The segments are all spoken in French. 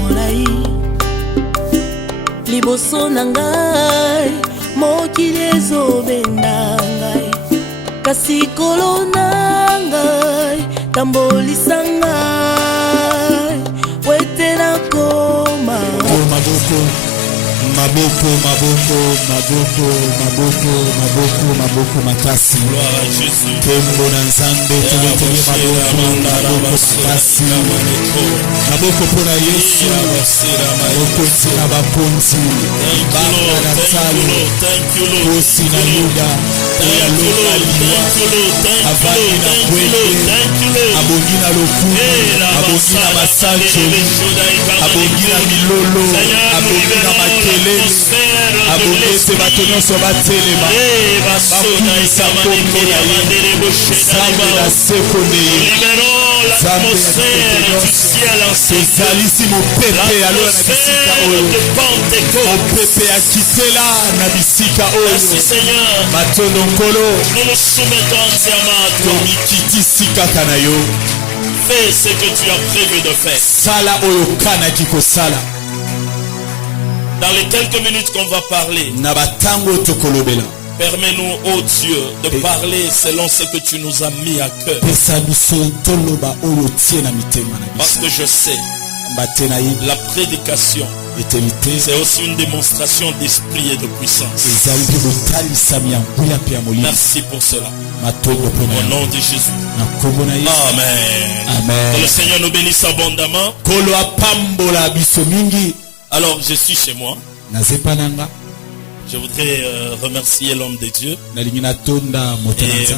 molai liboso na ngai mokili ezobenda ngai kasi kolo na ngai tambolisa ngai wete nakoma maboko makasi tembo na nzambe tolotoli maboko makasi maboko mpona Yesu mokonzi na bakonzi banga na talo kosi na yuda oyo aloba liwa avandi na kwete abongi na lokumu abongi na masancho abongi na milolo abongi na makele abongi ete bato nyonso batelema bakumisa kombo na ye nzambe na seko nde ye nzambe ya bikeke nyonso tozalisi mopepe aloya na bisika oyo mopepe ya kitela na bisika oyo matondo nkolo tomikitisi kaka na yo. Fais ce que tu as prévu de faire. Sala oyo kanaki kosala. Dans les quelques minutes qu'on va parler, permets-nous, ô Dieu, de parler selon ce que tu nous as mis à cœur. Parce que je sais, la prédication, c'est aussi une démonstration d'esprit et de puissance. Merci pour cela. Au nom de Jésus. Amen. Amen. Que le Seigneur nous bénisse abondamment. Alors, je suis chez moi. Je voudrais remercier l'homme de Dieu. Et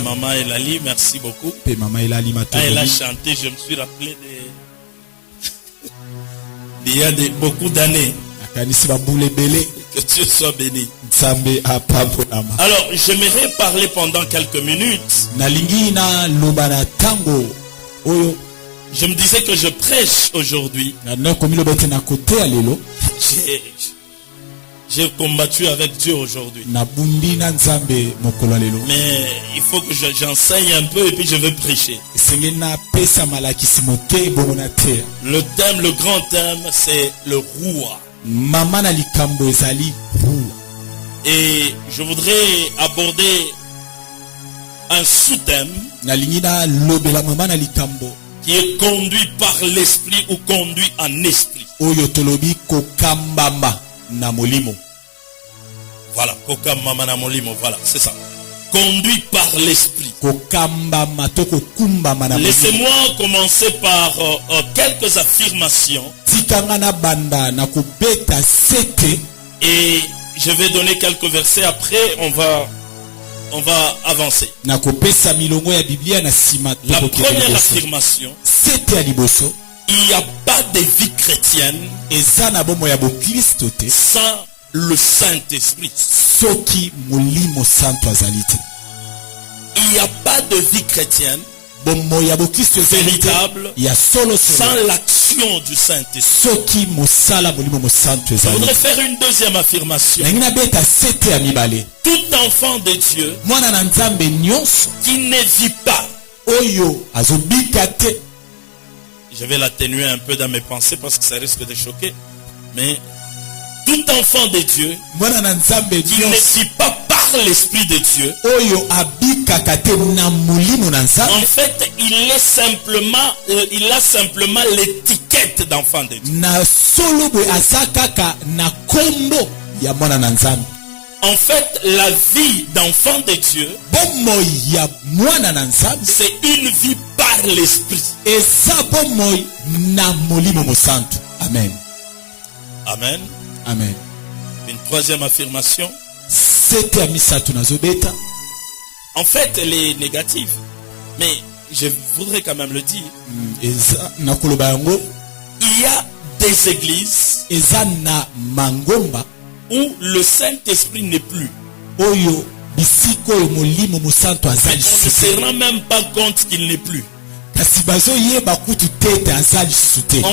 Maman Elali, merci beaucoup. Quand elle a chanté, je me suis rappelé il y a beaucoup d'années. Que Dieu soit béni. Alors, j'aimerais parler pendant quelques minutes. Je me disais que je prêche aujourd'hui. J'ai combattu avec Dieu aujourd'hui. Mais il faut que j'enseigne un peu et puis je vais prêcher. Le thème, le grand thème, c'est le roi. Et je voudrais aborder un sous-thème qui est conduit par l'esprit ou conduit en esprit. Voilà, kokamba na molimo, voilà, c'est ça. Conduit par l'esprit. Laissez-moi commencer par quelques affirmations. Et je vais donner quelques versets, après on va avancer. La première affirmation, il n'y a pas de vie chrétienne sans le Saint-Esprit. Il n'y a pas de vie chrétienne véritable sans l'action du Saint-Esprit. Je voudrais faire une deuxième affirmation. Tout enfant de Dieu qui ne vit pas, je vais l'atténuer un peu dans mes pensées parce que ça risque de choquer, mais tout enfant de Dieu qui ne vit pas par l'Esprit de Dieu, en fait, il a simplement l'étiquette d'enfant de Dieu. En fait, la vie d'enfant de Dieu, c'est une vie par l'Esprit. Amen. Amen. Amen. Une troisième affirmation. En fait, elle est négative. Mais je voudrais quand même le dire. Il y a des églises où le Saint-Esprit n'est plus. On ne se rend même pas compte qu'il n'est plus. En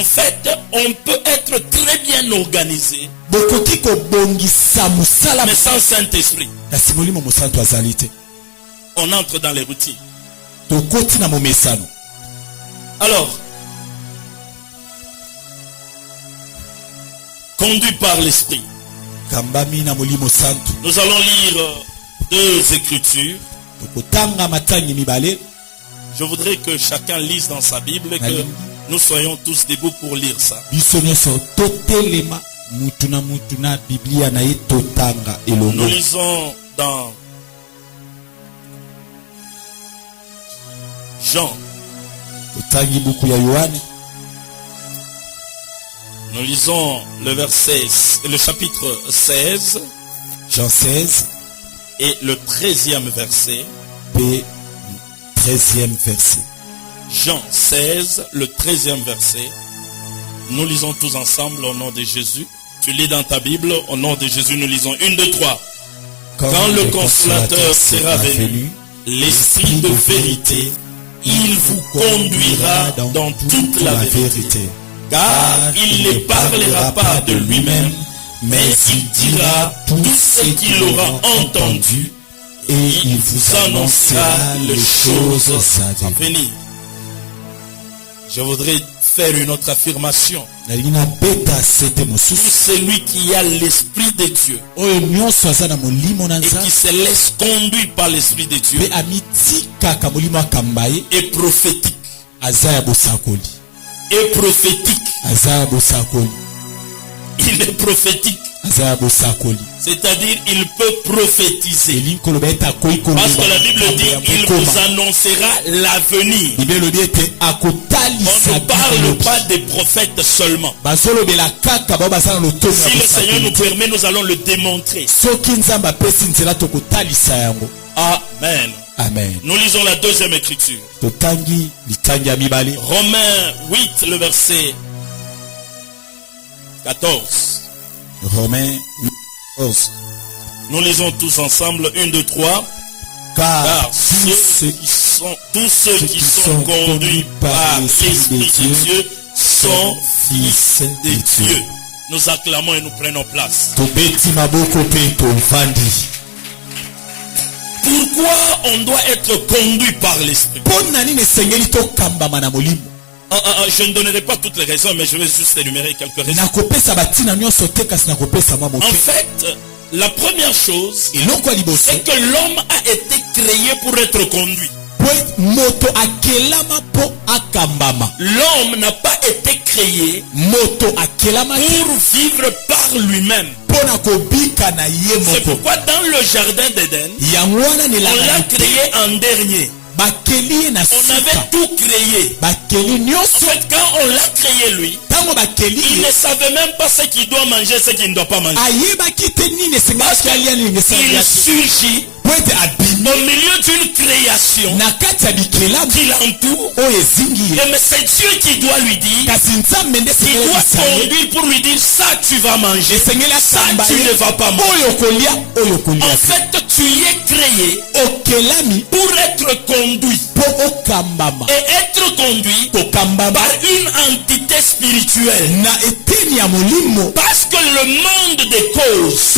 fait, on peut être très bien organisé, mais sans Saint-Esprit. On entre dans les routines. Alors, conduit par l'Esprit. Nous allons lire 2 écritures. Je voudrais que chacun lise dans sa Bible et que nous soyons tous debout pour lire ça. Nous lisons dans Jean. Nous lisons le chapitre 16. Jean 16. Et le 13e verset. 13e verset. Jean 16, le 13e verset. Nous lisons tous ensemble au nom de Jésus. Tu lis dans ta Bible, au nom de Jésus, nous lisons 1, 2, 3. Quand le Consolateur sera venu, l'Esprit de vérité, il vous conduira dans toute la vérité. Car il ne parlera pas de lui-même, mais il dira tout ce qu'il aura entendu et il vous annoncera les choses à venir. Je voudrais faire une autre affirmation. Tout celui qui a l'Esprit de Dieu et qui se laisse conduire par l'Esprit de Dieu est prophétique. Est prophétique. Il est prophétique. C'est-à-dire il peut prophétiser. Parce que la Bible dit il vous annoncera l'avenir. On ne parle pas des prophètes seulement. Si le Seigneur nous permet, nous allons le démontrer. Amen. Amen. Nous lisons la 2e écriture. Romains 8, le verset 14. Romains 14. Nous lisons tous ensemble 1, 2, 3. Car tous ceux qui sont conduits par l'Esprit de Dieu sont fils de Dieu. Nous acclamons et nous prenons place. Pourquoi on doit être conduit par l'Esprit? Je ne donnerai pas toutes les raisons, mais je vais juste énumérer quelques raisons. En fait, la première chose, c'est que l'homme a été créé pour être conduit. L'homme n'a pas été créé pour vivre par lui-même. C'est pourquoi dans le jardin d'Éden, on l'a créé en dernier. On avait tout créé. En fait, quand on l'a créé lui, il ne savait même pas ce qu'il doit manger, ce qu'il ne doit pas manger. Parce qu'il surgit au milieu d'une création qui l'entoure. Mais c'est Dieu qui doit lui dire, qui doit conduire pour lui dire ça tu vas manger, ça tu ne vas pas manger. En fait, tu y es créé pour être conduit. Et être conduit par une entité spirituelle. Parce que le monde des causes.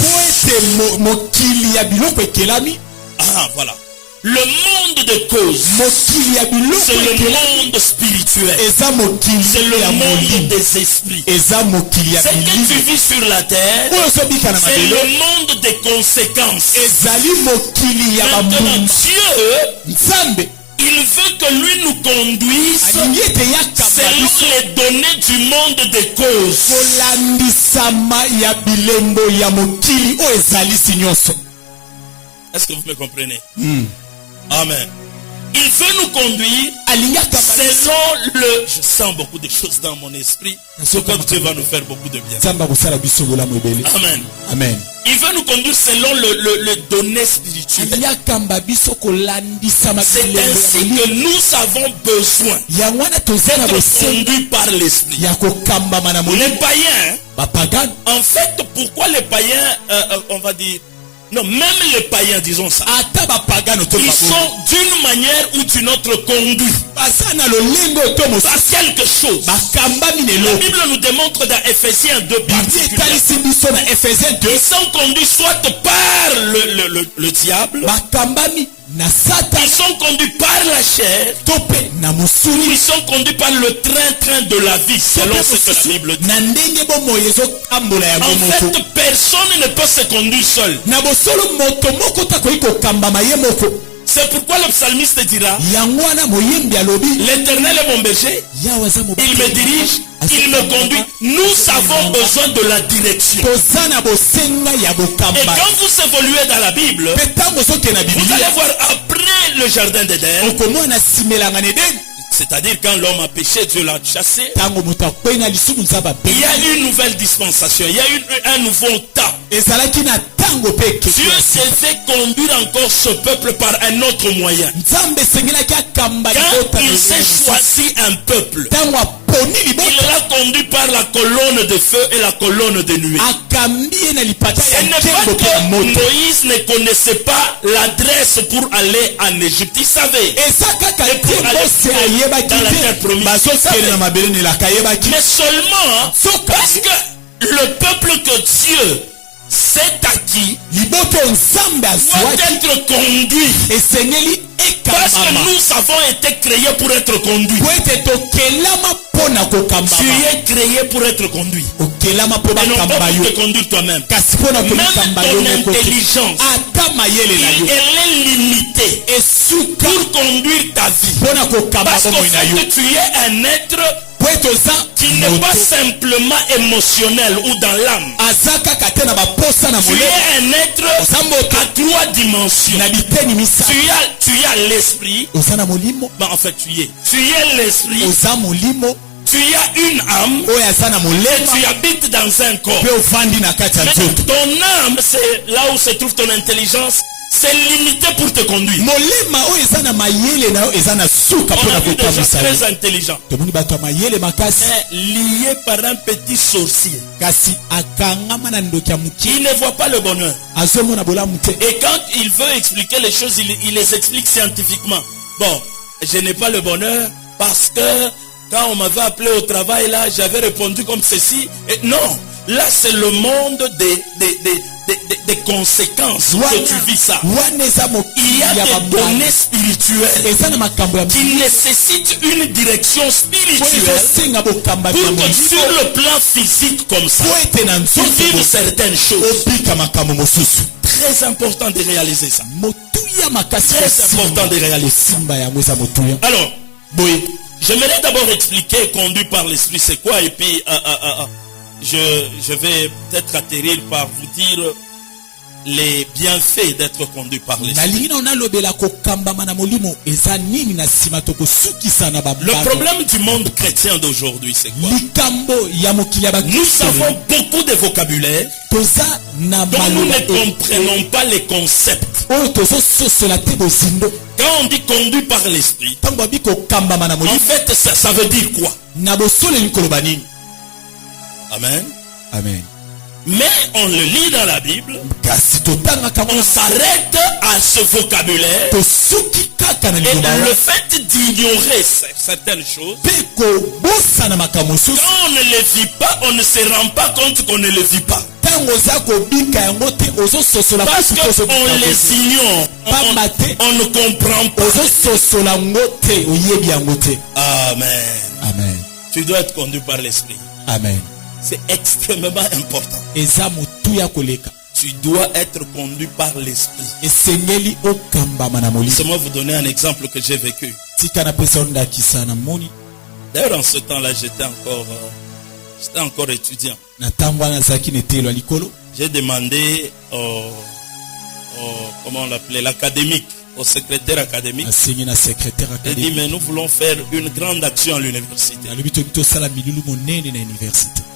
Ah, voilà. Le monde de cause, c'est le monde spirituel. C'est le monde des esprits. Ce que tu vis sur la terre, c'est le monde des conséquences. Maintenant, Dieu, il veut que lui nous conduise selon les données du monde des causes. Est-ce que vous me comprenez? Amen. Il veut nous conduire selon le... Je sens beaucoup de choses dans mon esprit. Ce que Dieu va nous faire beaucoup de bien. Amen. Amen. Il veut nous conduire selon le donné spirituel. C'est ainsi que nous avons besoin d'être conduits par l'esprit. Les païens, en fait, pourquoi les païens, on va dire... Non, même les païens, disons ça. Ils sont d'une manière ou d'une autre conduits par quelque chose. La Bible nous démontre dans Ephésiens 2 particulièrement. Ils sont conduits soit par le diable, Ils sont conduits par la chair. Ils sont conduits par le train de la vie, selon ce que la Bible dit. En fait, personne ne peut se conduire seul. C'est pourquoi le psalmiste dira: l'Éternel est mon berger, il me dirige, il me conduit. Nous avons besoin de la direction. Et quand vous évoluez dans la Bible, vous allez voir après le jardin d'Éden, c'est-à-dire quand l'homme a péché, Dieu l'a chassé, il y a une nouvelle dispensation, il y a un nouveau temps. Dieu s'est conduire encore ce peuple par un autre moyen. Quand il s'est choisi un peuple, il l'a conduit par la colonne de feu et la colonne de nuée. Ce n'est pas que Moïse ne connaissait pas l'adresse pour aller en Égypte. Il savait. Et pour aller dans la terre promise. Mais seulement parce que le peuple que Dieu s'est acquis doit être conduit. Parce que nous avons été créés pour être conduits. Tu es créé pour être conduit. Et non pas pour te conduire toi-même. Même ton intelligence, elle est limitée pour conduire ta vie. Parce qu'en fait, tu es un être qui n'est pas simplement émotionnel ou dans l'âme. Tu es un être à 3 dimensions. Tu as l'esprit. En fait, tu es l'esprit. Tu as une âme et tu habites dans un corps. Mais ton âme, c'est là où se trouve ton intelligence. C'est limité pour te conduire. On a vu des gens très intelligents, liés par un petit sorcier. Il ne voit pas le bonheur. Et quand il veut expliquer les choses, il les explique scientifiquement. Bon, je n'ai pas le bonheur parce que quand on m'avait appelé au travail, là, j'avais répondu comme ceci. Et non, là, c'est le monde des conséquences que tu vis ça. Il y a des données spirituelles qui nécessitent une direction spirituelle pour que sur le plan physique comme ça, pour vivre certaines choses. Très important de réaliser ça. Très important de réaliser ça. Alors, j'aimerais d'abord expliquer conduit par l'esprit c'est quoi, et puis je vais peut-être atterrir par vous dire les bienfaits d'être conduit par l'esprit. Le problème du monde chrétien d'aujourd'hui, c'est quoi? Nous avons beaucoup de vocabulaire dont nous ne comprenons pas les concepts. Quand on dit conduit par l'esprit, en fait, ça veut dire quoi? Amen. Amen. Mais on le lit dans la Bible, on s'arrête à ce vocabulaire, et le fait d'ignorer certaines choses, quand on ne les vit pas, on ne se rend pas compte qu'on ne les vit pas. Parce qu'on les ignore, on ne comprend pas. Amen. Amen. Tu dois être conduit par l'esprit. Amen. C'est extrêmement important. Tu dois être conduit par l'esprit. Laissez-moi vous donner un exemple que j'ai vécu. D'ailleurs, en ce temps-là, j'étais encore étudiant. J'ai demandé comment on l'appelait, l'académique, au secrétaire académique. Il dit, mais nous voulons faire une grande action à l'université.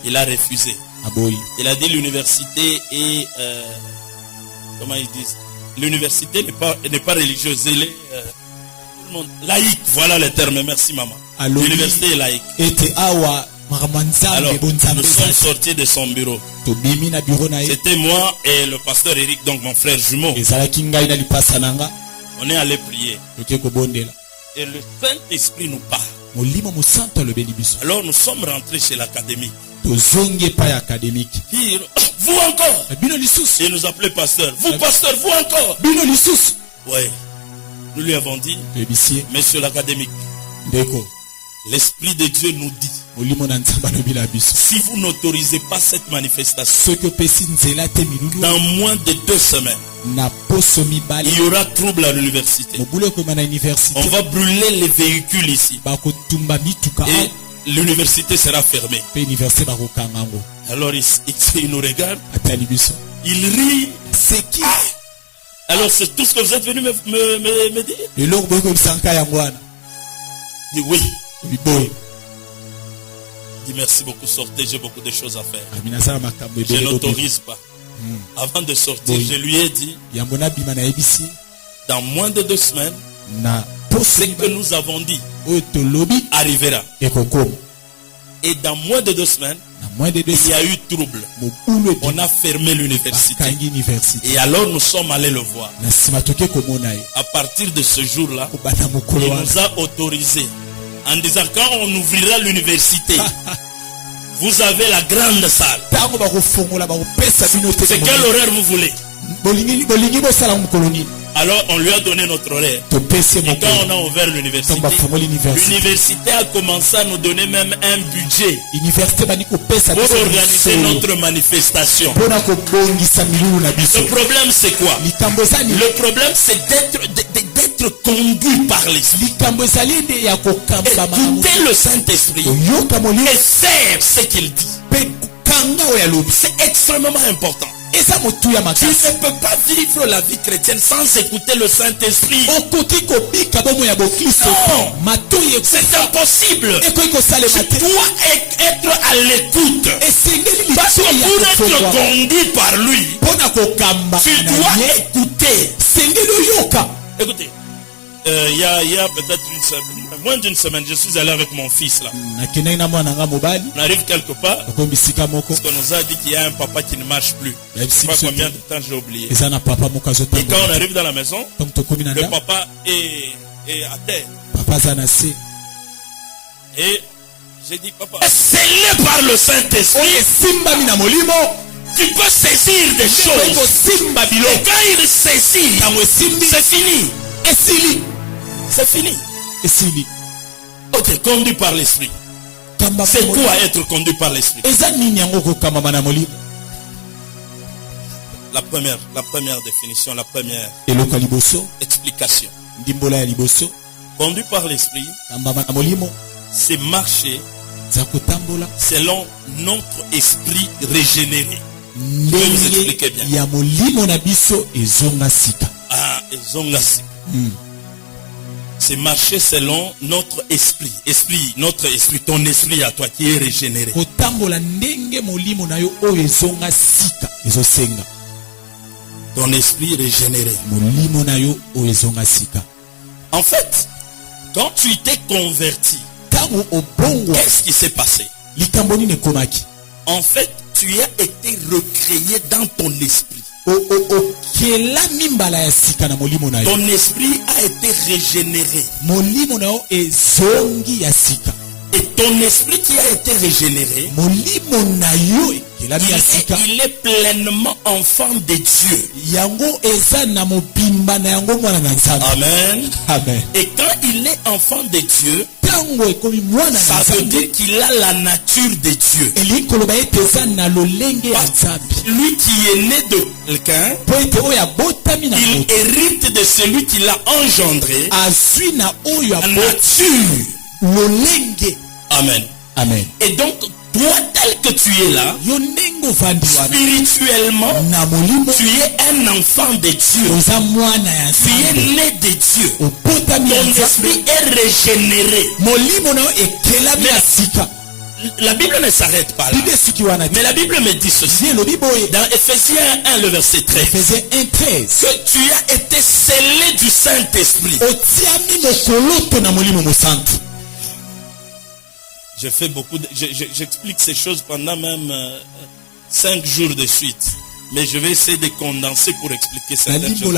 Il a refusé. Il a dit l'université est, comment ils disent, l'université n'est pas religieuse, elle est laïque. Voilà le terme, merci maman. L'université est laïque. Alors, nous sommes sortis de son bureau. C'était moi et le pasteur Eric, donc mon frère jumeau. On est allé prier. Et le Saint-Esprit nous parle. Alors nous sommes rentrés chez l'académie. Puis, vous encore. Il nous appelait pasteur. Vous pasteur, vous encore. Oui. nous lui avons dit, monsieur l'académique, l'Esprit de Dieu nous dit, si vous n'autorisez pas cette manifestation, dans moins de 2 semaines, il y aura trouble à l'université. On va brûler les véhicules ici. Et l'université sera fermée. Alors il nous regarde. Il rit. C'est qui? Alors c'est tout ce que vous êtes venu me dire? Il dit oui. Il dit merci beaucoup, sortez, j'ai beaucoup de choses à faire. Je n'autorise pas. Avant de sortir, je lui ai dit, dans moins de 2 semaines, ce que nous avons dit arrivera. Et dans moins de 2 semaines, il y a eu trouble. On a fermé l'université. Et alors nous sommes allés le voir. À partir de ce jour-là, il nous a autorisé en disant quand on ouvrira l'université, vous avez la grande salle. C'est quel horaire vous voulez? Alors on lui a donné notre horaire. Et quand on a ouvert l'université, l'université a commencé à nous donner même un budget pour organiser notre manifestation. Le problème c'est quoi? Le problème c'est d'être conduit par l'Esprit. Écoutez le Saint-Esprit et faire ce qu'il dit. C'est extrêmement important. Tu ne peux pas vivre la vie chrétienne sans écouter le Saint-Esprit. Non, c'est impossible. Tu dois être à l'écoute. Parce que pour être conduit par lui, tu dois écouter. Écoutez, il y a peut-être moins d'une semaine, je suis allé avec mon fils là. On arrive quelque part, parce qu'on nous a dit qu'il y a un papa qui ne marche plus. Je ne sais pas combien de temps j'ai oublié. Et quand on arrive dans la maison, le papa est à terre. Et j'ai dit, papa, scellé par le Saint-Esprit, tu peux saisir des choses. Et quand il saisit, c'est fini. C'est fini. Ok, conduit par l'Esprit. C'est quoi être conduit par l'Esprit? La première définition, la première explication. Conduit par l'Esprit, c'est marcher selon notre esprit régénéré. Je vais vous expliquer bien. C'est marcher selon notre esprit. Notre esprit, ton esprit à toi qui est régénéré. Ton esprit régénéré. En fait, quand tu t'es converti, qu'est-ce qui s'est passé? En fait, tu as été recréé dans ton esprit. Ton esprit a été régénéré. Et ton esprit qui a été régénéré, il est pleinement enfant de Dieu. Amen. Et quand il est enfant de Dieu, ça veut dire qu'il a la nature de Dieu. Lui qui est né de quelqu'un, il hérite de celui qui l'a engendré. Nature. Amen. Et donc, toi tel que tu es là, spirituellement, tu es un enfant de Dieu. Tu es né de Dieu. Ton esprit est régénéré. La Bible ne s'arrête pas là. Mais la Bible me dit ceci. Dans Ephésiens 1, le verset 13. Que tu as été scellé du Saint-Esprit. Je fais beaucoup j'explique ces choses pendant même 5 jours de suite. Mais je vais essayer de condenser pour expliquer certaines choses.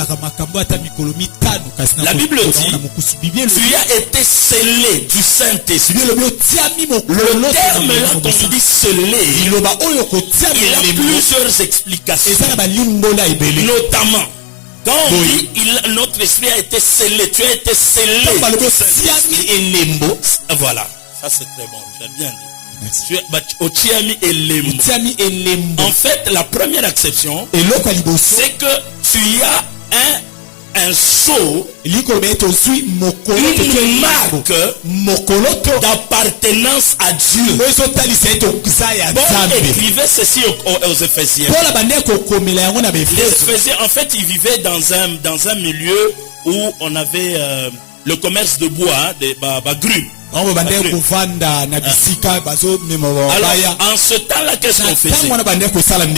La Bible dit, tu as été scellé du Saint-Esprit. Le terme là qu'on dit scellé, il a plusieurs explications. Notamment, Quand on dit notre esprit a été scellé, tu as été scellé. Voilà, ça c'est très bon, tu as bien dit. En fait, la première exception, c'est que tu as un sceau, une marque d'appartenance à Dieu. Paul écrivait ceci aux Éphésiens. Les Éphésiens, en fait, ils vivaient dans un milieu où on avait le commerce de bois, des grumes. Alors, en ce temps-là, qu'est-ce qu'on faisait?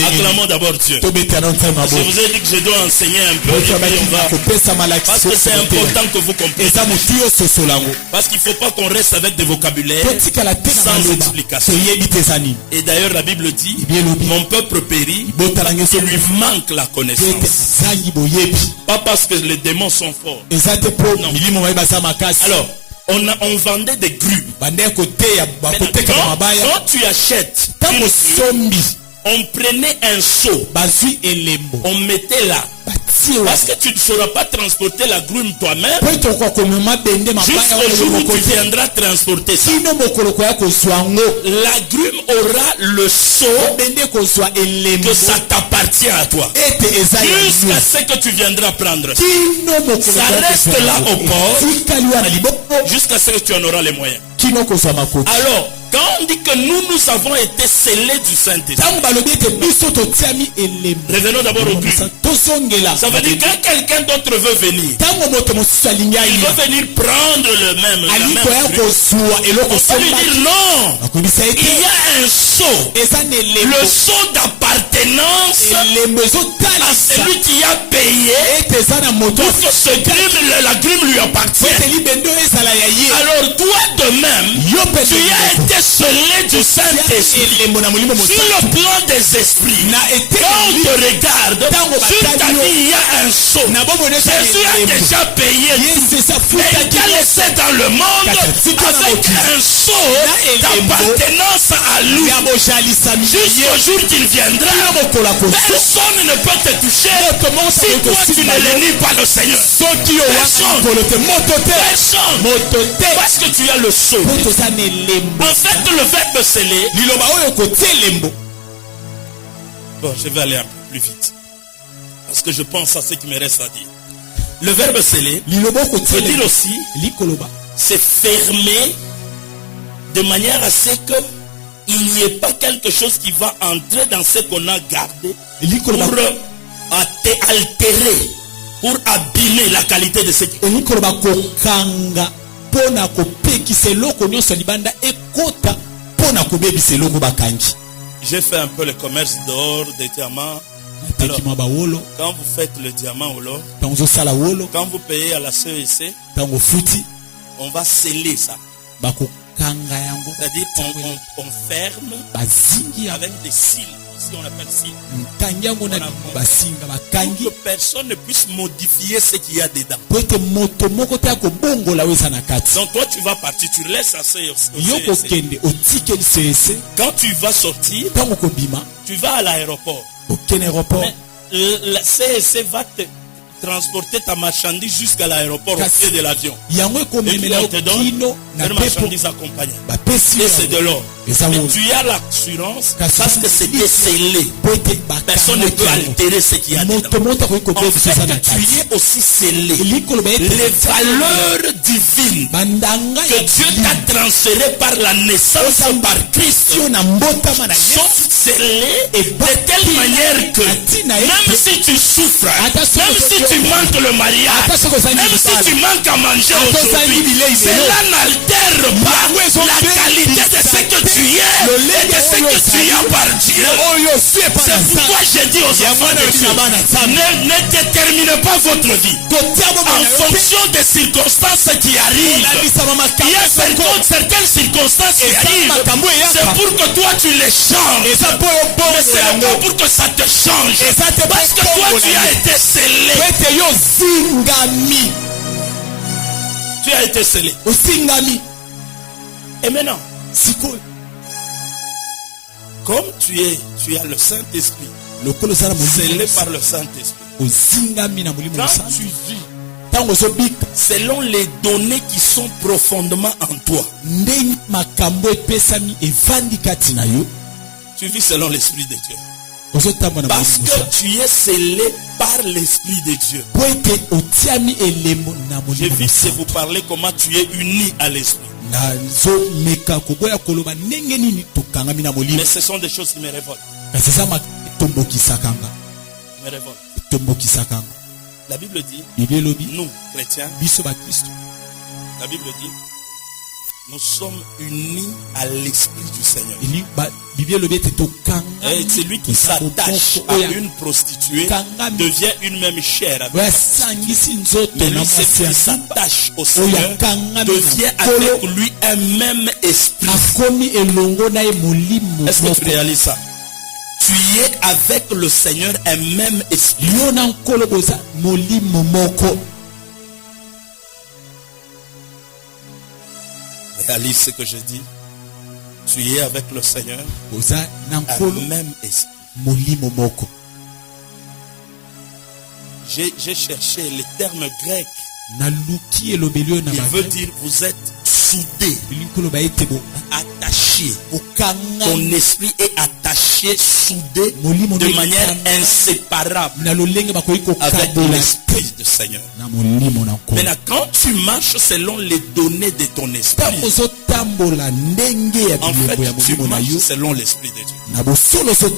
Acclamons d'abord Dieu. Je vous ai dit que je dois enseigner un peu. Parce que c'est important que vous compreniez. Parce qu'il ne faut pas qu'on reste avec des vocabulaires sans explication. Et d'ailleurs, la Bible dit, mon peuple périt, il lui manque la connaissance. Pas parce que les démons sont forts. Non. Alors, on vendait des grumes. Quand tu achètes une grume, on prenait un seau, on mettait là. Parce que tu ne sauras pas transporter la grume toi-même jusqu'au jour où tu viendras transporter ça. La grume aura le sceau que ça t'appartient à toi jusqu'à ce que tu viendras prendre. Ça reste là au port jusqu'à ce que tu en auras les moyens. Alors, quand on dit que nous avons été scellés du Saint-Esprit, revenons d'abord au but. Ça veut dire que quand quelqu'un d'autre veut venir, il veut venir prendre la même fruit. On peut lui dire non. Il y a un sceau. Le sceau d'appartenance à celui qui a payé pour que la grume lui appartienne. Alors toi de même, tu as été scellé du Saint-Esprit. Sur le plan des esprits, quand on te regarde, sur ta vie, il y a un sceau. Jésus a déjà payé tout. Et il t'a laissé dans le monde avec un sceau d'appartenance à lui. Jusqu'au jour qu'il viendra, personne ne peut te toucher si toi tu ne l'élis pas le Seigneur. Personne. Parce que tu as le sceau. En fait, le verbe sceller. Bon, je vais aller un peu plus vite. Parce que je pense à ce qui me reste à dire. Le verbe sceller veut dire aussi c'est fermer de manière à ce que il n'y ait pas quelque chose qui va entrer dans ce qu'on a gardé pour altérer, pour abîmer la qualité de ce qui j'ai fait un peu le commerce d'or, des diamants. Alors, quand vous faites le diamant ou l'or, quand vous payez à la CEC, on va sceller ça. C'est-à-dire on ferme avec des cils. Ici on appelle cils. Pour que personne ne puisse modifier ce qu'il y a dedans. Donc toi tu vas partir, tu laisses ça quand tu vas sortir, tu vas à l'aéroport. Mais la CEC va te transporter ta marchandise jusqu'à l'aéroport au pied de l'avion. Et on te donne une marchandise accompagnée. Et c'est de l'or. Mais tu as l'assurance parce que c'était scellé. Personne ne peut altérer ce qu'il y a dedans. En fait, tu es aussi scellé. Les valeurs divines que Dieu t'a transférées par la naissance par Christ sont scellées de telle manière que même si tu souffres, même si tu manques le mariage, même si tu manques à manger aujourd'hui, cela n'altère pas la qualité de ce que tu es et de ce que tu as par Dieu. C'est pourquoi j'ai dit aux enfants de Dieu, ne déterminez pas votre vie en fonction des circonstances qui arrivent. Il y a certaines circonstances qui arrivent, c'est pour que toi tu les changes. Mais c'est le temps pour que ça te change. Parce que toi tu as été scellé. Tu as été scellé. Et maintenant, comme tu as le Saint-Esprit, scellé par le Saint-Esprit, Quand tu vis selon les données qui sont profondément en toi, tu vis selon l'Esprit de Dieu. Parce que tu es scellé par l'Esprit de Dieu. J'ai vu si vous parlez comment tu es uni à l'Esprit. Mais ce sont des choses qui me révoltent. La Bible dit, nous, chrétiens, la Bible dit, nous sommes unis à l'Esprit du Seigneur. Et celui qui s'attache à une prostituée devient une même chair avec elle. Mais lui, celui qui s'attache au Seigneur devient avec lui un même esprit. Est-ce que tu réalises ça? Tu es avec le Seigneur un même esprit. Réalise ce que je dis. Tu es avec le Seigneur un même esprit. J'ai cherché les termes grecs. Il veut dire vous êtes soudés, attachés. Ton esprit est attaché, soudé de manière inséparable avec l'esprit du Seigneur. Maintenant, quand tu marches selon les données de ton esprit, en fait, tu marches selon l'esprit de Dieu.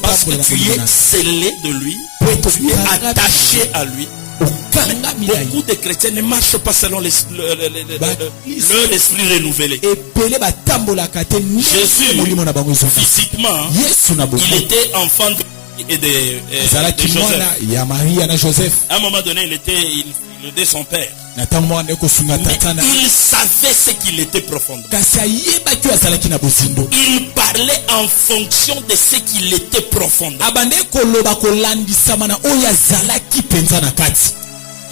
Parce que tu es scellé de lui, tu es attaché à lui. Beaucoup de chrétiens ne marchent pas selon leur esprit renouvelé. Jésus, physiquement, il était enfant de Joseph. À un moment donné, il était son père. Mais il savait ce qu'il était profondément. Il parlait en fonction de ce qu'il était profondément.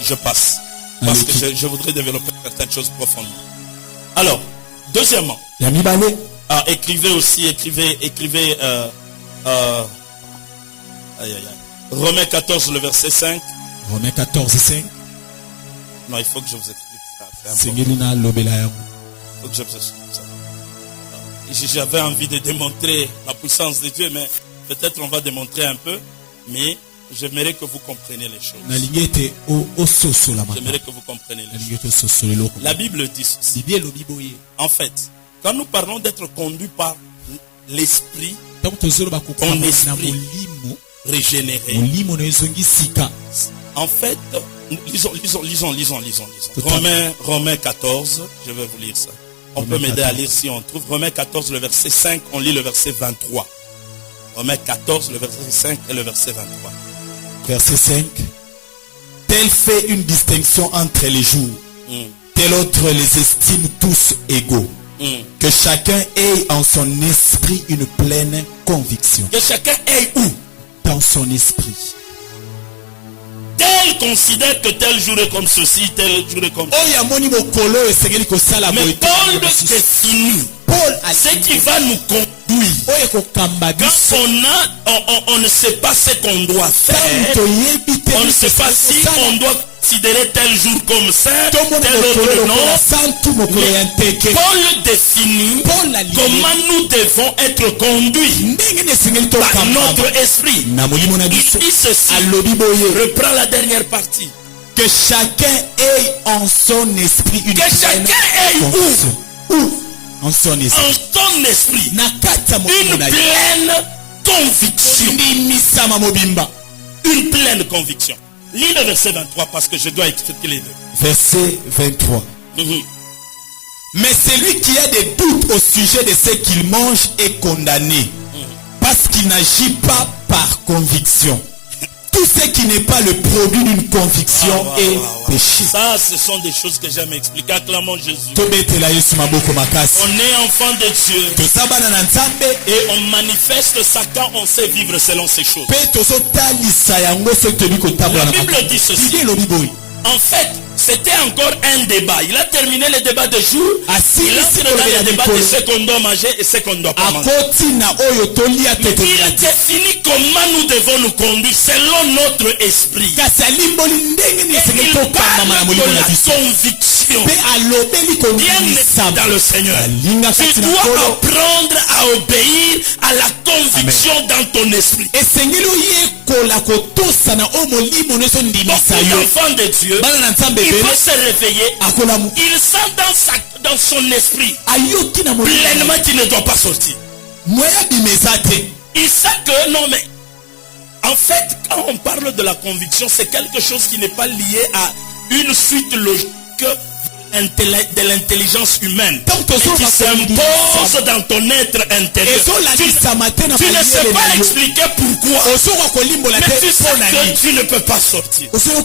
Je passe. Parce que je voudrais développer certaines choses profondément. Alors, deuxièmement, écrivez Romains 14, le verset 5. Romains 14, 5. Non, il faut que je vous explique ça. Il faut que je vous explique ça. J'avais envie de démontrer la puissance de Dieu, mais peut-être on va démontrer un peu, mais j'aimerais que vous compreniez les choses. J'aimerais que vous compreniez les choses. La Bible dit ceci. En fait, quand nous parlons d'être conduit par l'esprit, ton esprit régénéré. En fait, lisons. Romains 14, je vais vous lire ça. On peut m'aider à lire si on trouve. Romains 14, le verset 5, on lit le verset 23. Romains 14, le verset 5 et le verset 23. Verset 5. Tel fait une distinction entre les jours. Tel autre les estime tous égaux. Que chacun ait en son esprit une pleine conviction. Que chacun ait où? Dans son esprit. Tel considère que tel jour est comme ceci, tel jour est comme ça. Mais Paul définit ce qui va nous conduire. Quand on ne sait pas ce qu'on doit faire, on ne sait pas si on doit considérer tel jour comme saint, tel autre non. Paul définit comment nous devons être conduits par notre esprit. Il dit ceci. Reprends la dernière partie. Que chacun ait en son esprit une en son esprit. En son esprit. Une pleine conviction. Une pleine conviction. Lis le verset 23 parce que je dois expliquer les deux. Verset 23. Mais celui qui a des doutes au sujet de ce qu'il mange est condamné. Parce qu'il n'agit pas par conviction. Tout ce qui n'est pas le produit d'une conviction est péché. Ça, ce sont des choses que j'aime expliquer. Acclamons Jésus. On est enfant de Dieu. Et on manifeste ça quand on sait vivre selon ces choses. La Bible dit ceci. En fait, C'était encore un débat. Il a terminé le débat de jour. Il entre dans le débat de ce qu'on doit manger et ce qu'on ne doit pas manger. Mais il définit comment nous devons nous conduire selon notre esprit. Et il parle de la conviction. Bien dans le Seigneur. Tu dois apprendre à obéir à la conviction dans ton esprit. Beaucoup d'enfants de Dieu, il peut se réveiller, il sent dans son esprit pleinement qu'il ne doit pas sortir. Il sait que non, mais en fait, quand on parle de la conviction, c'est quelque chose qui n'est pas lié à une suite logique de l'intelligence humaine, mais qui s'impose dans ton être intérieur. Tu ne sais pas expliquer pourquoi, mais tu sais que tu ne peux pas sortir. Mais tu vas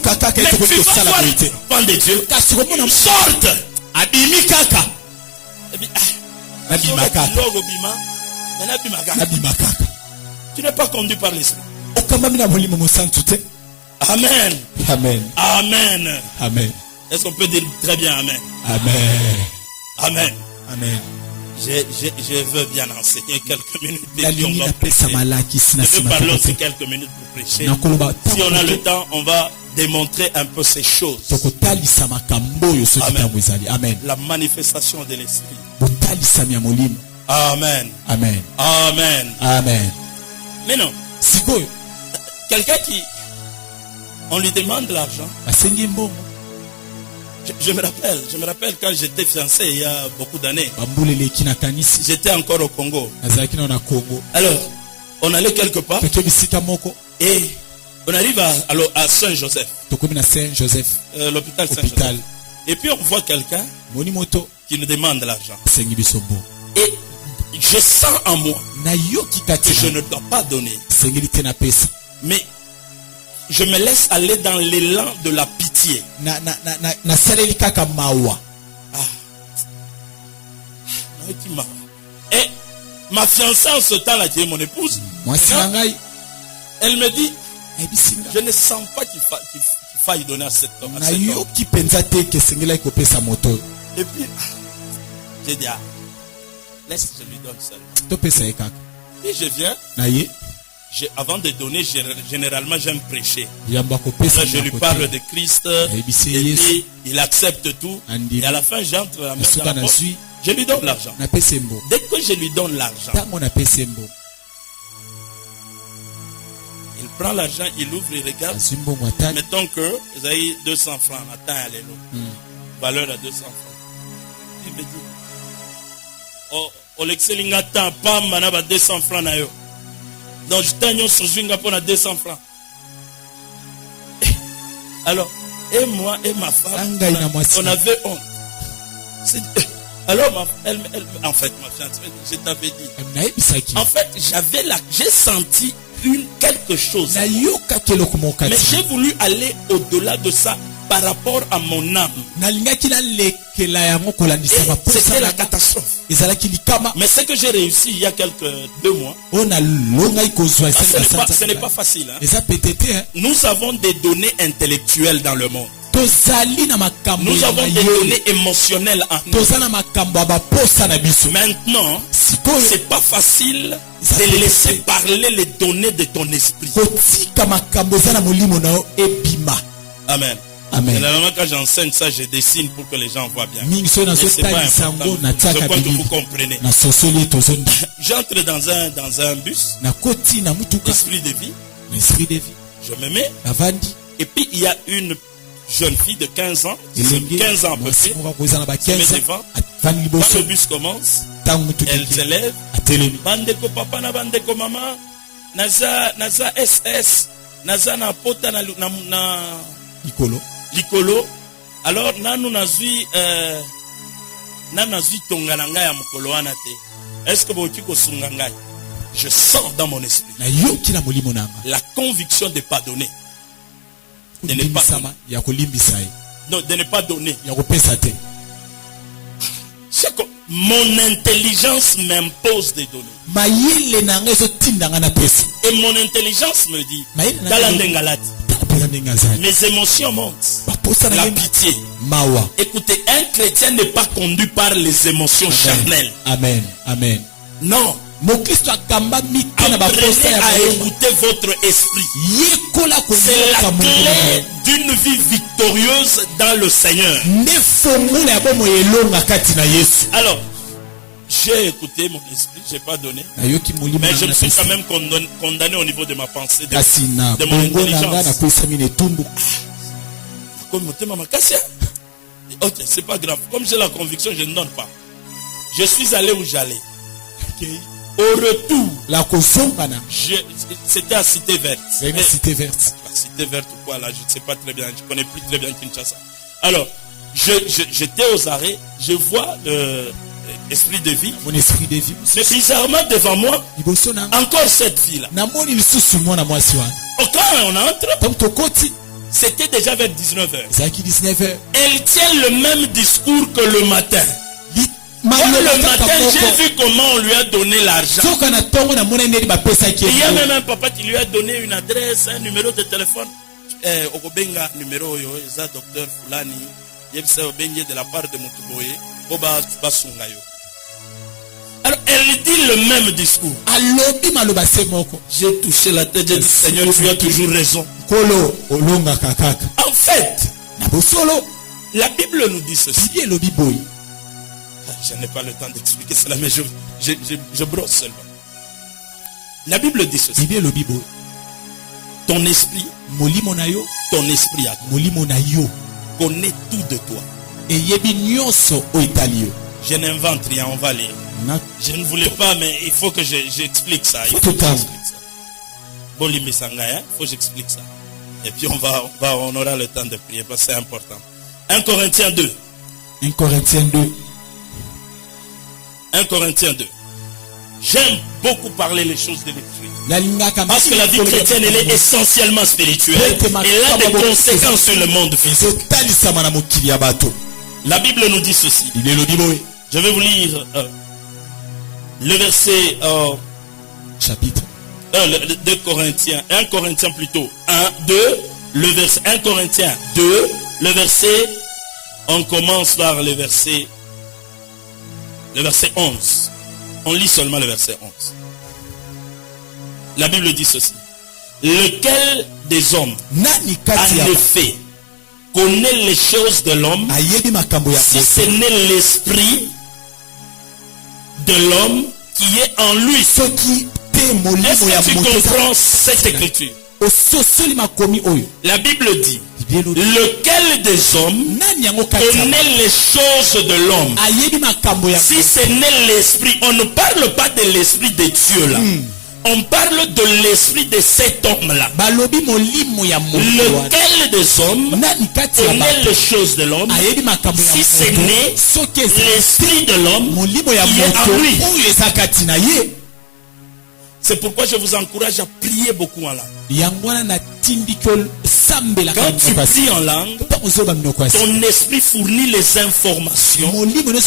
voir l'enfant de Dieu sorte. Tu n'es pas conduit par l'esprit. Amen. Amen. Amen. Amen. Est-ce qu'on peut dire très bien Amen? Amen. Amen. Amen. Je veux bien enseigner quelques minutes. Je veux parler aussi quelques minutes pour prêcher. Si on a le temps, on va démontrer un peu ces choses. Amen. Amen. La manifestation de l'esprit. Amen. Amen. Amen. Amen. Mais non. Quelqu'un qui, on lui demande de l'argent. Je me rappelle quand j'étais fiancé il y a beaucoup d'années. J'étais encore au Congo. Alors, on allait quelque part et on arrive à Saint-Joseph. L'hôpital Saint-Joseph. Et puis on voit quelqu'un qui nous demande de l'argent. Et je sens en moi que je ne dois pas donner. Mais je me laisse aller dans l'élan de la pitié. Et ma fiancée en ce temps-là, qui est mon épouse, elle me dit, je ne sens pas qu'il faille donner à cet homme. Et puis, j'ai dit, laisse, je lui donne seulement. Et je viens. Avant de donner, généralement j'aime prêcher. Là, je lui parle de Christ, et puis il accepte tout. Et à la fin, j'entre la main dans la poche, je lui donne l'argent. Dès que je lui donne l'argent, il prend l'argent, il ouvre, il regarde. Mettons que vous avez 200 francs, attends, allez-nous. Valeur à 200 francs. Il me dit, oh, l'excelinga tant, pam, manaba 200 francs na yo. Donc, je t'ai sur Zwinga pour 200 francs. Alors, et moi et ma femme, on avait honte. Alors, en fait, ma fiancée, je t'avais dit. En fait, j'ai senti quelque chose. Mais j'ai voulu aller au-delà de ça par rapport à mon âme. C'était la catastrophe. Mais ce que j'ai réussi il y a quelques 2 mois, ce n'est pas facile. Hein? Nous avons des données intellectuelles dans le monde. Nous avons des données émotionnelles en nous. Maintenant, c'est pas facile de laisser parler les données de ton esprit. Amen. Amen. Généralement, quand j'enseigne ça, je dessine pour que les gens voient bien. C'est pas important. Je crois que vous comprenez. J'entre dans un bus, esprit de vie. Je me mets. Et puis, il y a une jeune fille de 15 ans, 15 ans à peu près, qui met devant. Quand le bus commence, elle se lève. Bandeko papa na bandeko mama, naza SS, naza na pota na likolo. Alors nanu nazwi tongana ngai ya mokolo wana te. Est-ce que boki ko sunga ngai? Je sens dans mon esprit la conviction de pardonner. De ne pas donner. Non, de ne pas donner. Mon intelligence m'impose de donner. Et mon intelligence me dit, mes émotions montent. la pitié. Écoutez, un chrétien n'est pas conduit par les émotions charnelles. Amen. Amen. Non. Apprenez à écouter votre esprit. C'est la clé d'une vie victorieuse dans le Seigneur. Alors, j'ai écouté mon esprit, je n'ai pas donné. Mais je me suis quand même condamné au niveau de ma pensée, de mon intelligence. Ok, c'est pas grave. Comme j'ai la conviction, je ne donne pas. Je suis allé où j'allais. Au retour, c'était à Cité Verte. Cité Verte. Cité Verte ou quoi là, je ne sais pas très bien. Je ne connais plus très bien Kinshasa. Alors, j'étais aux arrêts, je vois l'esprit de vie. Mon esprit de vie. Mais bizarrement devant moi, encore cette fille-là. Quand on entre, c'était déjà vers 19h. Elle tient le même discours que le matin. Le matin, j'ai vu comment on lui a donné l'argent. Il y a même un papa qui lui a donné une adresse, un numéro de téléphone. Okobenga numéro yo, eza docteur Fulani, yebisa obenye de la part de Mutuboye, Oba Basungayo. Alors elle dit le même discours. J'ai touché la tête, j'ai dit Seigneur, tu as toujours raison. En fait, la Bible nous dit ceci. Je n'ai pas le temps d'expliquer cela, mais je brosse seulement. La Bible dit ceci. Ton esprit connaît tout de toi. Je n'invente rien, on va lire. Je ne voulais pas, mais il faut que j'explique ça. Il faut que j'explique ça. Bon, il faut que j'explique ça. Et puis on aura le temps de prier parce que c'est important. 1 Corinthiens 2. 1 Corinthiens 2. 1 Corinthiens 2. J'aime beaucoup parler les choses de l'esprit. Parce que la vie chrétienne, elle est essentiellement spirituelle. Elle a des conséquences sur le monde physique. La Bible nous dit ceci. Je vais vous lire le verset chapitre 2 Corinthiens, 1 Corinthiens plutôt, 1, 2, le verset 1 Corinthiens 2, le verset, on commence par le verset 11. On lit seulement le verset 11. La Bible dit ceci. Lequel des hommes, en effet, connaît les choses de l'homme, si ce n'est l'esprit de l'homme qui est en lui? Est-ce que tu comprends cette écriture? La Bible dit, lequel des hommes connaît les choses de l'homme, si ce n'est l'esprit? On ne parle pas de l'esprit de Dieu là. On parle de l'esprit de cet homme-là. Lequel des hommes connaît les choses de l'homme, si ce n'est l'esprit de l'homme qui est en lui? C'est pourquoi je vous encourage à prier beaucoup en langue. Quand tu pries en langue, ton esprit fournit les informations. Le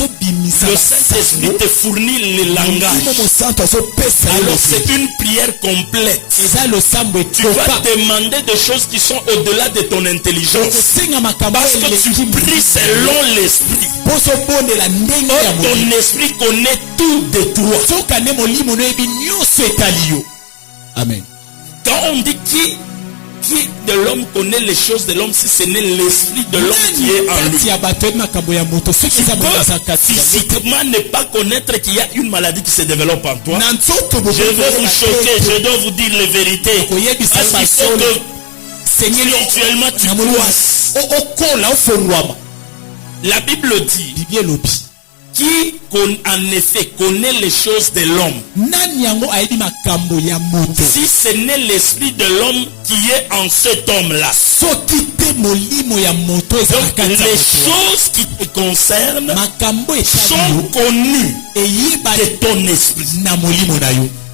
Saint-Esprit te fournit les langages. Alors c'est une prière complète. Tu vas demander des choses qui sont au-delà de ton intelligence. Parce que tu pries selon l'esprit. Ton esprit connaît tout de toi. Amen. Quand on dit qui de l'homme connaît les choses de l'homme, si ce n'est l'esprit de l'homme qui est en lui? Tu peux physiquement ne pas connaître qu'il y a une maladie qui se développe en toi. Je vais vous choquer, je dois vous dire la vérité. Parce qu'il faut que spirituellement tu crois. La Bible dit, qui en effet connaît les choses de l'homme, si ce n'est l'esprit de l'homme qui est en cet homme-là? Donc les choses qui te concernent sont connues de ton esprit.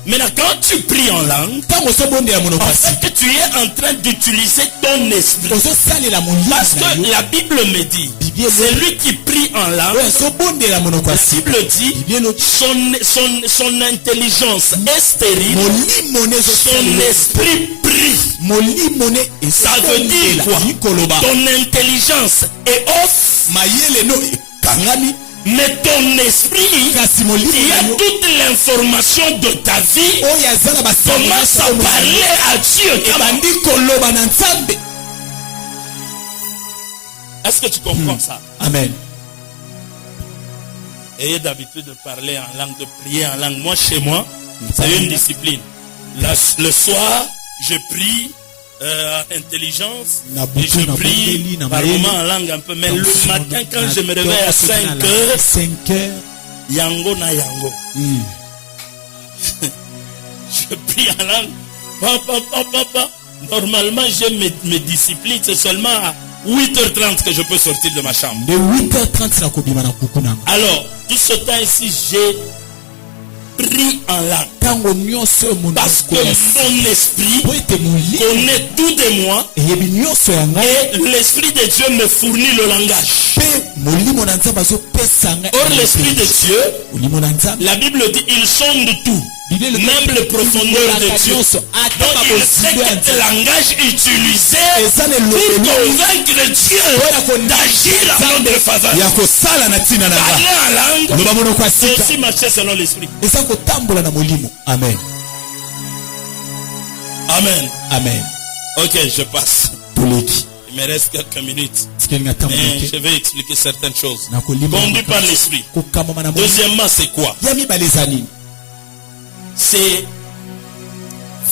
Maintenant, quand tu pries en langue, en fait, tu es en train d'utiliser ton esprit. Parce que la Bible me dit, celui qui prie en langue, la Bible dit, son intelligence est stérile, son esprit prie. Ça veut dire quoi? Ton intelligence est off, mais ton esprit, il y a toute l'information de ta vie, commence à parler à Dieu. Est-ce que tu comprends ça? Amen. Ayez d'habitude de parler en langue, de prier en langue. Moi, chez moi, c'est une discipline. Le soir, je prie intelligence et je prie par moment en langue un peu. Mais le matin, quand je me réveille à 5 heures, yango na yango. Je prie en langue. Papa. Normalement, je me discipline. C'est seulement à 8h30 que je peux sortir de ma chambre. De 8h30 alors, tout ce temps ici, j'ai pris en langue. Parce que mon esprit connaît tout de moi. Et l'esprit de Dieu me fournit le langage. Or, l'esprit de Dieu, la Bible dit, ils sonde tout. Même les profondeurs de Dieu. Donc il sait quel langage utiliser pour convaincre Dieu d'agir en notre faveur. Parler en langue, c'est aussi marcher selon l'esprit. Amen. Amen. Amen. Ok, je passe. Il me reste quelques minutes. Mais je vais expliquer certaines choses. Conduit par l'esprit. Deuxièmement, c'est quoi? C'est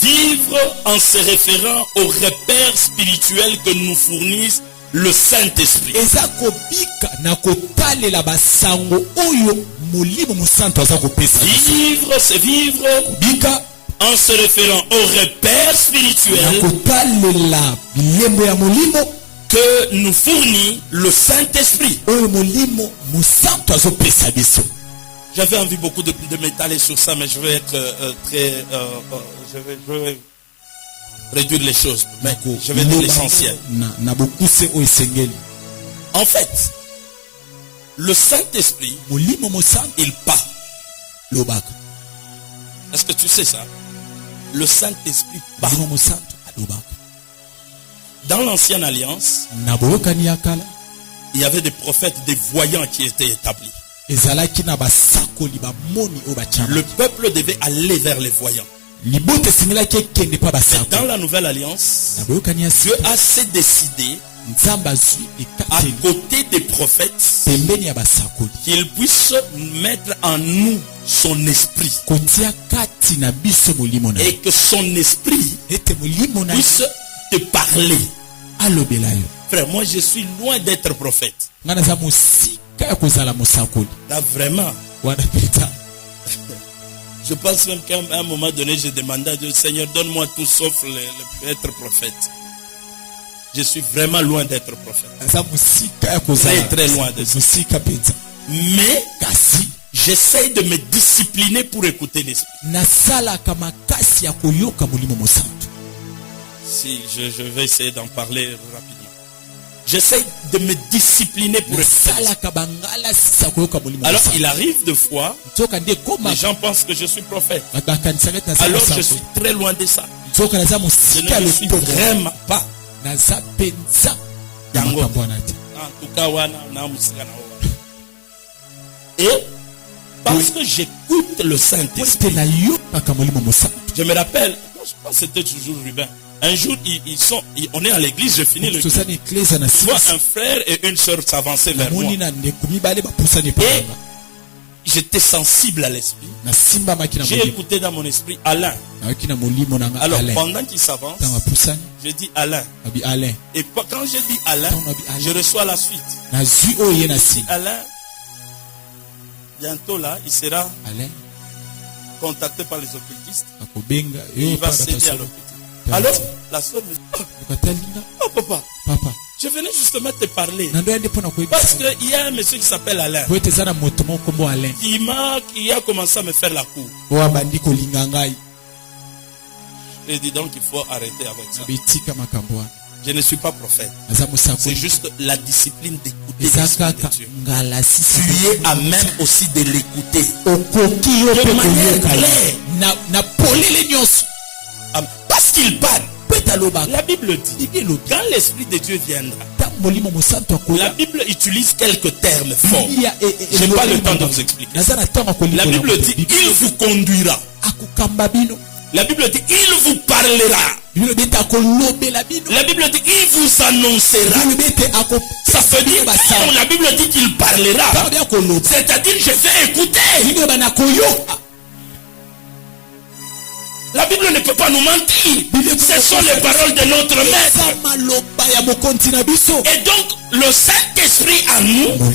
vivre en se référant aux repères spirituels que nous fournissent le Saint-Esprit. Vivre, c'est vivre en se référant aux repères spirituels que nous fournit le Saint-Esprit. J'avais envie beaucoup de m'étaler sur ça, mais je vais être je vais réduire les choses. Mais je vais dire l'essentiel. En fait, le Saint-Esprit, il parle. Est-ce que tu sais ça? Le Saint-Esprit parle. Dans l'Ancienne Alliance, il y avait des prophètes, des voyants qui étaient établis. Le peuple devait aller vers les voyants. Mais dans la Nouvelle Alliance, Dieu a s'est décidé, à côté des prophètes, qu'il puisse mettre en nous son esprit. Et que son esprit puisse te parler. Frère, moi je suis loin d'être prophète. Là, vraiment. Je pense même qu'à un moment donné, j'ai demandé à Dieu, Seigneur, donne-moi tout sauf être prophète. Je suis vraiment loin d'être prophète. Très très loin de ça. Mais j'essaie de me discipliner pour écouter l'esprit. Si je vais essayer d'en parler rapidement. J'essaie de me discipliner pour écouter. Alors il arrive de fois, les gens pensent que je suis prophète. Alors je suis très loin de ça. Je ne suis vraiment pas. Et parce que j'écoute le Saint-Esprit, je me rappelle, je pense que c'était toujours Ruben. Un jour, on est à l'église, je finis le culte. Je vois un frère et une soeur s'avancer vers moi. Et j'étais sensible à l'esprit. J'ai écouté dans mon esprit Alain. Alors pendant qu'il s'avance, je dis Alain. Et quand je dis Alain, je reçois la suite. Alain, bientôt là, il sera contacté par les occultistes. Et il va céder à l'occultisme. Alors, la soeur me dit, oh papa, je venais justement te parler. Parce qu'il y a un monsieur qui s'appelle Alain. Qui a commencé à me faire la cour. Je dis donc il faut arrêter avec ça. Je ne suis pas prophète. C'est juste la discipline d'écouter l'Esprit de Dieu. Tu es à même aussi de l'écouter. De manière claire. Parce qu'il parle. La Bible dit, quand l'Esprit de Dieu viendra, la Bible utilise quelques termes forts. Je n'ai pas le temps de vous expliquer. La Bible dit, il vous conduira. La Bible dit, il vous parlera. La Bible dit, il vous annoncera. Ça veut dire, quand la Bible dit qu'il parlera, c'est-à-dire je vais écouter. La Bible ne peut pas nous mentir. Ce sont les paroles de notre maître. Et donc, le Saint-Esprit à nous, nous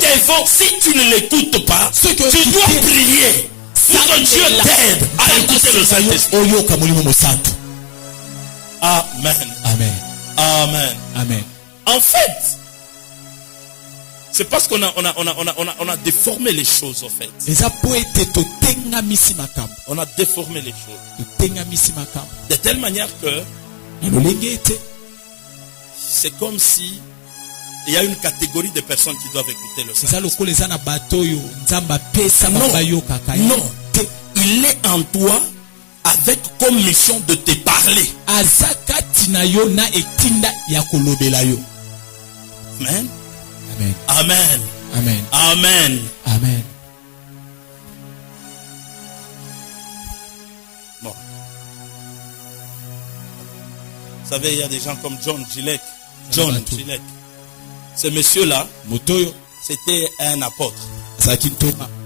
devons, si tu ne l'écoutes pas, tu dois prier pour que Dieu t'aide à écouter le Saint-Esprit. Amen. Amen. Amen. Amen. En fait, c'est parce qu'on a déformé les choses, en fait. On a déformé les choses. De telle manière que c'est comme si il y a une catégorie de personnes qui doivent écouter le Saint-Esprit. Non. Il est en toi avec comme mission de te parler. Amen. Amen. Amen. Amen. Amen. Amen. Bon. Vous savez, il y a des gens comme John Gillette. Ce monsieur-là, c'était un apôtre.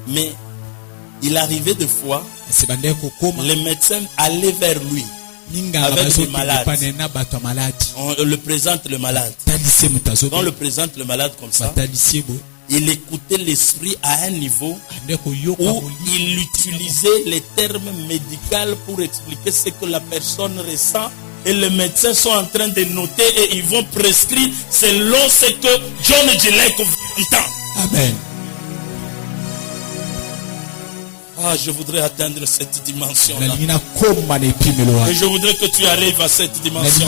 Mais il arrivait des fois, les médecins allaient vers lui avec des malades. On le présente le malade. Quand on le présente le malade comme ça, il écoutait l'esprit à un niveau où il utilisait les termes médicaux pour expliquer ce que la personne ressent. Et les médecins sont en train de noter et ils vont prescrire selon ce que John Gillette entend. Amen. Ah, je voudrais atteindre cette dimension-là. Et je voudrais que tu arrives à cette dimension.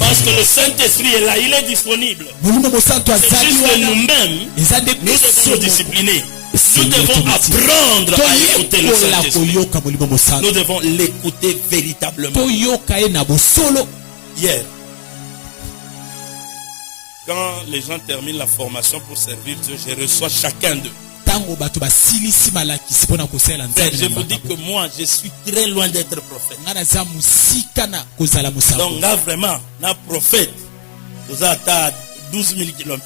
Parce que le Saint-Esprit est là, il est disponible. C'est juste nous-mêmes, nous devons nous discipliner. Nous devons apprendre à écouter le Saint-Esprit. Nous devons l'écouter véritablement. Hier, quand les gens terminent la formation pour servir Dieu, je reçois chacun d'eux. Je vous dis que moi, je suis très loin d'être prophète. Donc là, vraiment, un prophète, vous êtes à 12 000 km.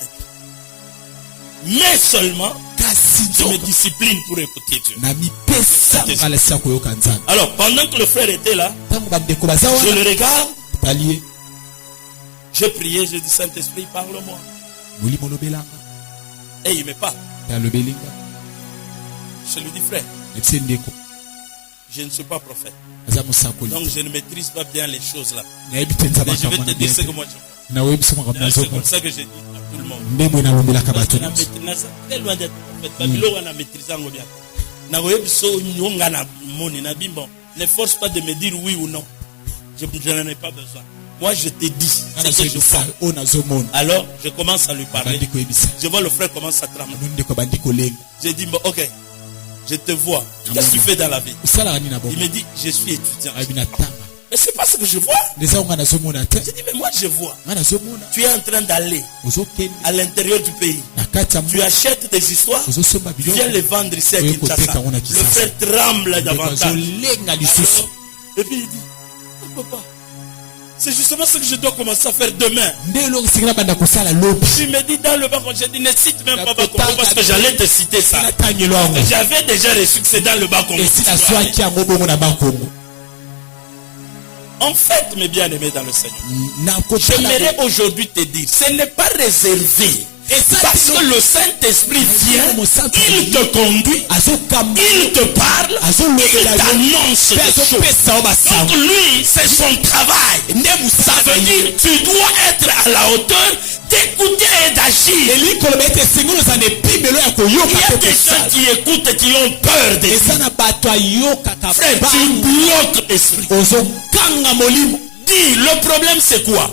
Mais seulement, je me discipline pour écouter Dieu. Alors, pendant que le frère était là, je le regarde, j'ai prié, je dis, Saint-Esprit, parle-moi. Et il me parle. Je lui dis, frère, je ne suis pas prophète. Donc je ne maîtrise pas bien les choses là. Mais je vais te dire ce que moi je fais. C'est comme ça que j'ai dit à tout le monde. Très loin d'être prophète. Ne force pas de me dire oui ou non. Je n'en ai pas besoin. Moi je te dis ce que je fais. Alors je commence à lui parler. Je vois le frère commence à trembler. J'ai dit bon, ok, je te vois. Qu'est-ce que tu fais dans la vie? Il me dit je suis étudiant. Mais c'est pas ce que je vois. J'ai dit mais moi je vois. Tu es en train d'aller à l'intérieur du pays. Tu achètes des histoires. Tu viens les vendre ici à Kinshasa. Le frère tremble davantage. Et puis il dit papa, c'est justement ce que je dois commencer à faire demain. Il me dit dans le Bakongo, j'ai dit ne cite même pas Bakongo parce que j'allais te citer ça. J'avais déjà reçu que c'est dans le Bakongo. En fait, mes bien-aimés dans le Seigneur, j'aimerais aujourd'hui te dire, ce n'est pas réservé. Parce que le Saint-Esprit vient, il te conduit, il te parle, il t'annonce des choses. Donc lui, c'est son travail. Ça veut dire que tu dois être à la hauteur d'écouter et d'agir. Il y a des gens qui écoutent et qui ont peur de ça. Frère, tu bloques l'esprit. Dis, le problème c'est quoi?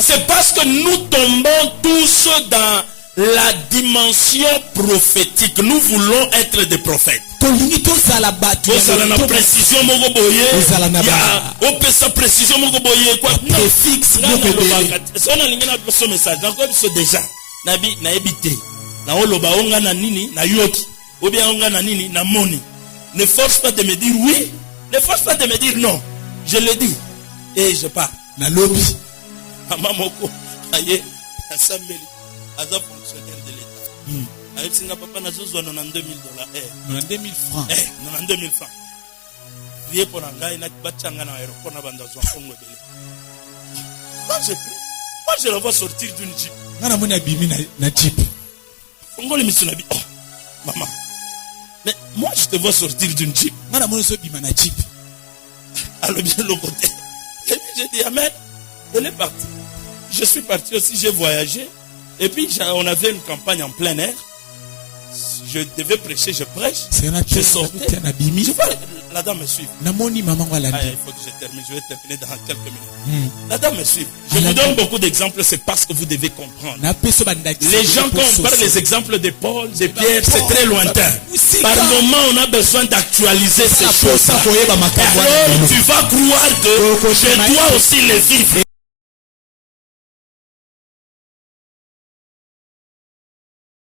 C'est parce que nous tombons tous dans la dimension prophétique. Nous voulons être des prophètes. ozala na précision moko boye opesa précision moko boye kwa préfixe moko boye so na lingi na biso message na ko biso déjà na ebité na oloba onga na nini na yoki ou bien onga na nini na moni. Ne force pas de me dire oui, ne force pas de me dire non. Je le dis et je pars. Na lobby maman moko aye asambeli aza fonctionnaire de l'État. Avec singa papa na zo $92,000 $92,000 francs. 92,000 francs. Priez pour ngai na bachanga na aéroport na banda zo Congo belé. Moi je la vois sortir d'une jeep. Ngana mona bimi na jeep. Congo le misuna bi. Oh, maman. Mais moi je te vois sortir d'une jeep. Ngana mona so bima na jeep. Alors bien le côté. Et puis j'ai dit amen. Elle est partie. Je suis parti aussi, j'ai voyagé. Et puis on avait une campagne en plein air. Je devais prêcher, je prêche. Je sortais. Je vois la dame me suit. Il faut que je termine. Je vais terminer dans quelques minutes. La dame me suit. Je vous donne beaucoup d'exemples, c'est parce que vous devez comprendre. Les gens, quand on parle des exemples de Paul, de Pierre, c'est très lointain. Par moment, on a besoin d'actualiser ces choses. Alors, tu vas croire que je dois aussi les vivre.